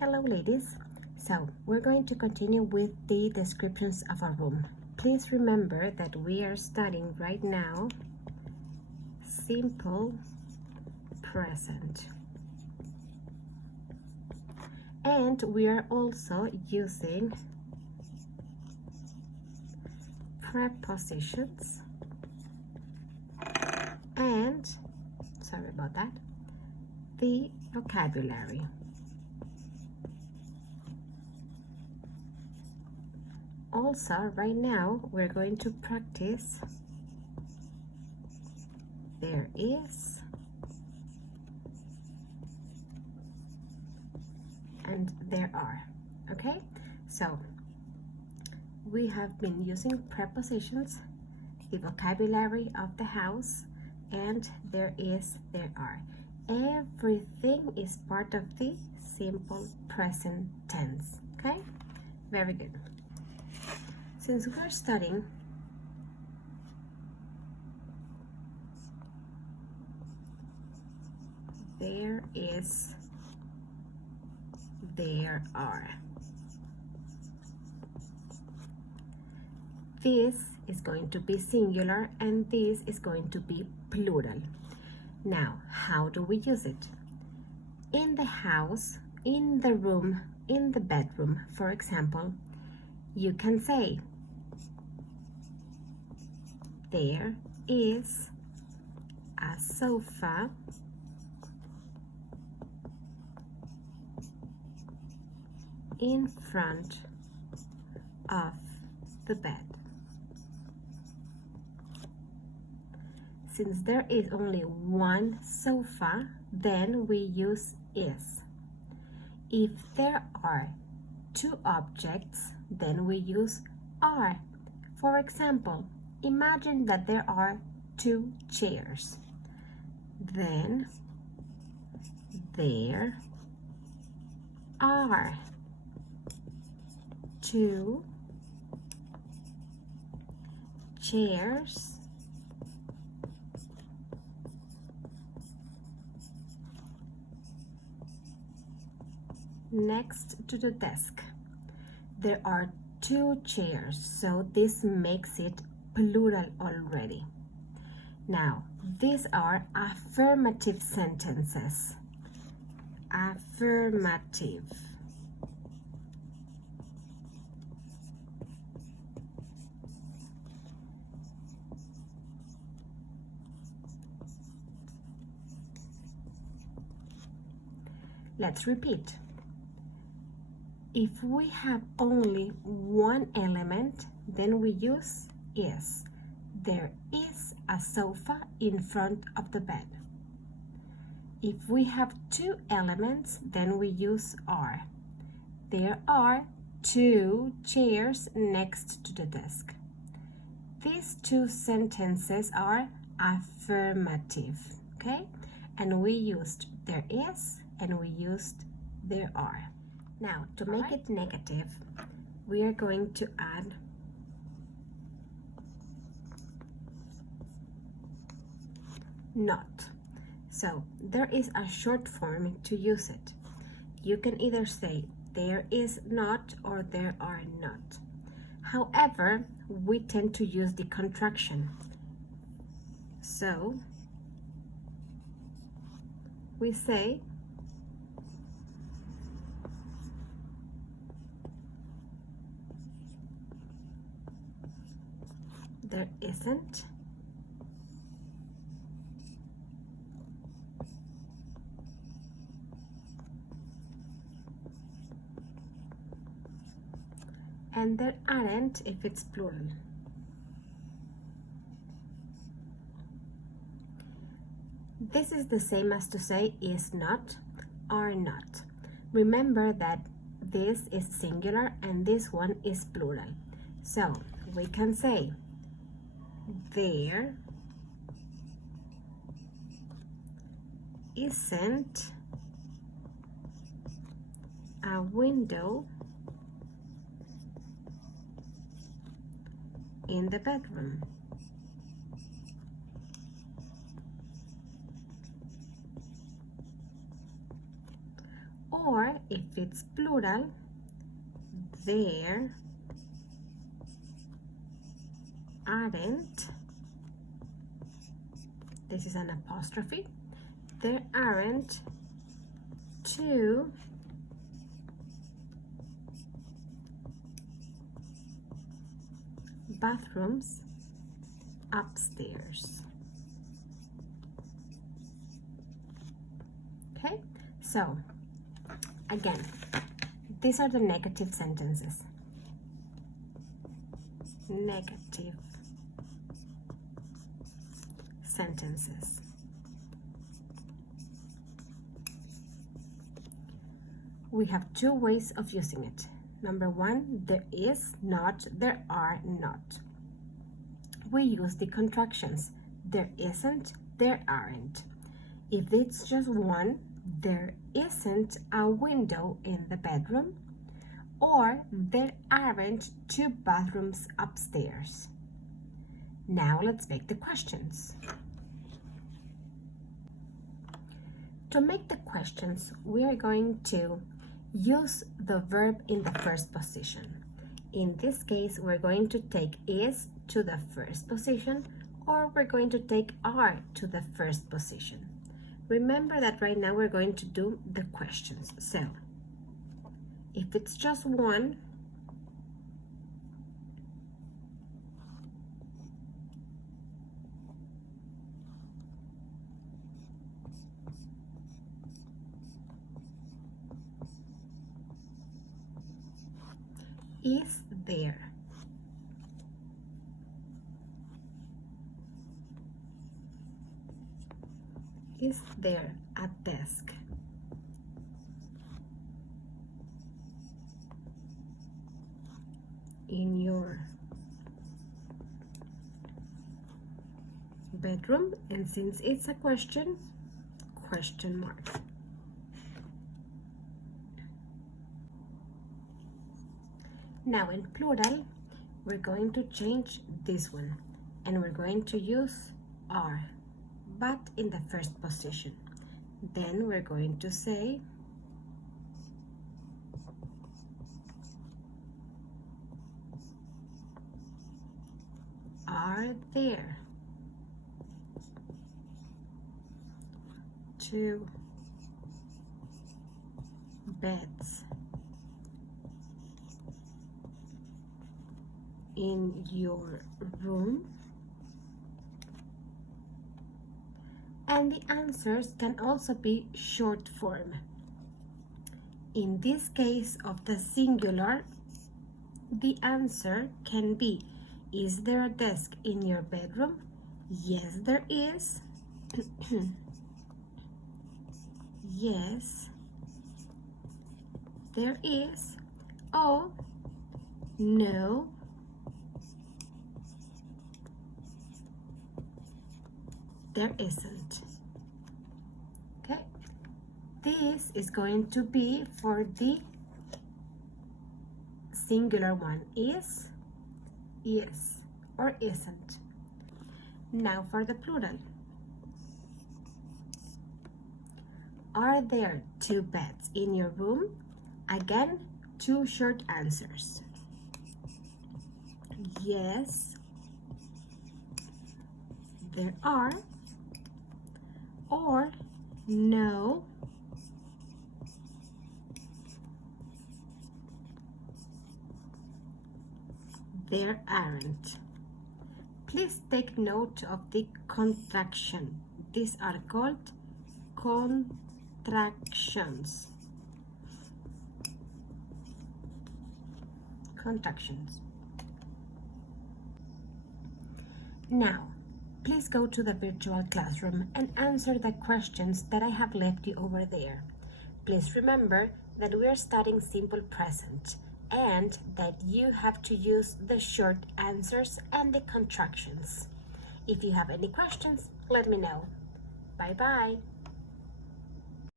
Hello ladies, so we're going to continue with the descriptions of a room. Please remember that we are studying right now simple present, and we are also using prepositions and, sorry about that, the vocabulary. Also, right now, we're going to practice there is and there are. Okay, so we have been using prepositions, the vocabulary of the house, and there is, there are. Everything is part of the simple present tense. Okay, very good. Since we're studying there is, there are, this is going to be singular and this is going to be plural. Now, how do we use it? In the house, in the room, in the bedroom, for example, you can say there is a sofa in front of the bed. Since there is only one sofa, then we use is. If there are two objects, then we use are. For example, imagine that there are two chairs. Then there are two chairs next to the desk. There are two chairs, so this makes it plural already. Now, these are affirmative sentences. Affirmative. Let's repeat. If we have only one element, then we use is. There is a sofa in front of the bed. If we have two elements, then we use are. There are two chairs next to the desk. These two sentences are affirmative, okay? And we used there is and we used there are. Now, to make it negative, we are going to add not. So, there is a short form to use it. You can either say there is not or there are not. However, we tend to use the contraction. So, we say there isn't, and there aren't if it's plural. This is the same as to say is not, are not. Remember that this is singular and this one is plural. So we can say there isn't a window in the bedroom. Or If it's plural, there aren't, this is an apostrophe, there aren't 2 bathrooms upstairs. Okay, so again, these are the negative sentences. Negative sentences. We have 2 ways of using it. Number 1, there is not, there are not. We use the contractions. There isn't, there aren't. If it's just one, there isn't a window in the bedroom, or there aren't 2 bathrooms upstairs. Now let's make the questions. To make the questions, we are going to use the verb in the first position. In this case, we're going to take is to the first position, or we're going to take are to the first position. Remember that right now we're going to do the questions. So, if it's just one, is there? Is there a desk? In your bedroom? And since it's a question, question mark. Now in plural, we're going to change this one and we're going to use are, but in the first position. Then we're going to say are there 2 beds in your room? And the answers can also be short form. In this case of the singular, the answer can be, is there a desk in your bedroom? Yes, there is. Yes, there is. Oh, no, there isn't. Okay, this is going to be for the singular one, is, or isn't. Now for the plural. Are there 2 beds in your room? Again, 2 short answers. Yes, there are, or no, there aren't. Please take note of the contraction. These are called contractions. Contractions. Now, please go to the virtual classroom and answer the questions that I have left you over there. Please remember that we are studying simple present and that you have to use the short answers and the contractions. If you have any questions, let me know. Bye-bye.